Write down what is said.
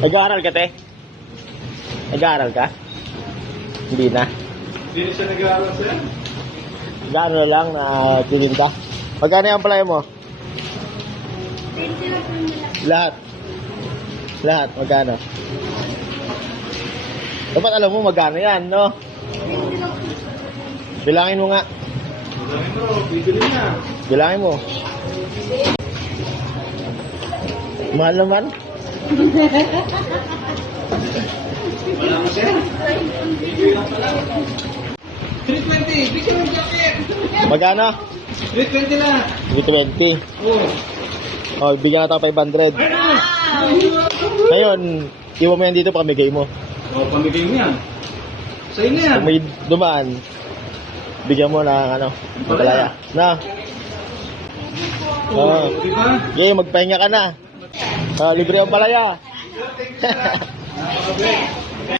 Nag-aaral ka, te? Nag-aaral ka? Hindi na. Hindi na siya nag-aaral sir. Nag-aaral lang na tininda. Magkano yung palaya mo? 20 lang po nila. Lahat. Lahat, magkano? Dapat alam mo magkano yan, no? 20 lang po. Bilangin mo nga. Bilangin mo, bibili na. Bilangin mo. Mahal naman. Wala mo sir. Bibili lang pala. 320, bigyan mo jacket. Magkano? 320 na. 320. Oo. Oh, bigyan kita 500. Ngayon, iwan mo yan dito, pamigay mo. O, pamigay mo yan. Sa'yo na yan. Kung may dumaan, bigyan mo ng ano, palaya. Na. Oh. Di ba? Okay, magpahinga ka na. Libre ang palaya. Okay.